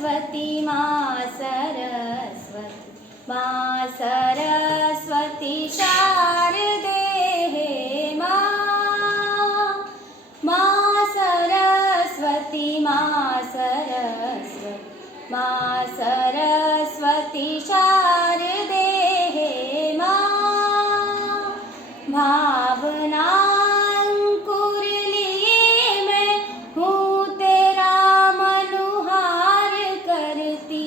सरस्वती माँ सरस्वती माँ सरस्वती शारदे माँ सरस्वती माँ सरस्वती माँ सरस्वती शारदे माँ भावनांकुर लिए मैं हूँ तेरा मनुहार करती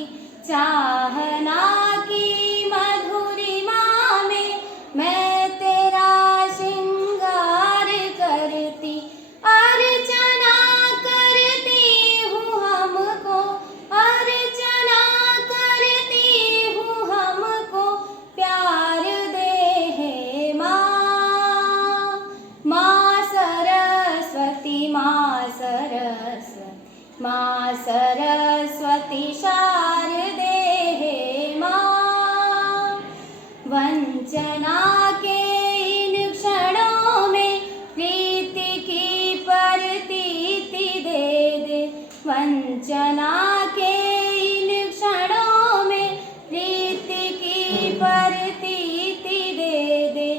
चाहना की मधुरिमा में मैं तेरा श्रृंगार करती अर्चना करती हूँ हमको अर्चना करती हूँ हमको प्यार दे माँ सरस्वती माँ सरस्वती माँ सरस्वती शारदे माँ वंचना के इन क्षणों में प्रीति की प्रतीति दे दे वंचना के इन क्षणों में प्रीति की प्रतीति दे दे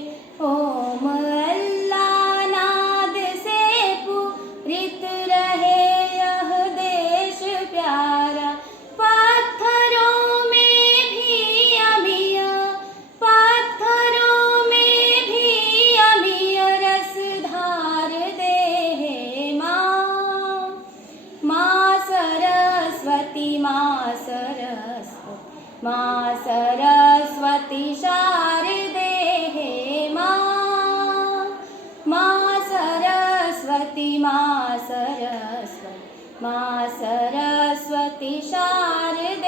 ओम अल्लाह नाद से पूरित रहे यह देश प्यारा पत्थरों में भी अमीय पत्थरों में भी अमीय रस धार दे माँ सरस्वती माँ सरस्वती माँ सरस्वती शारदे माँ सरस्वती माँ सरस्वती माँ सरस्वती शारदे